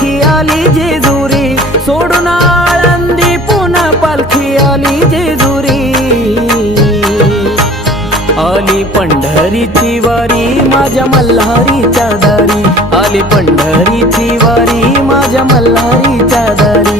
पालखी आली जेजुरी. सोडून आळंदी पुन्हा पालखी आली जेजुरी. आली पंढरीची वारी माझ्या मल्हारीच्या दारी. आली पंढरीची वारी माझ्या मल्हारीच्या दारी.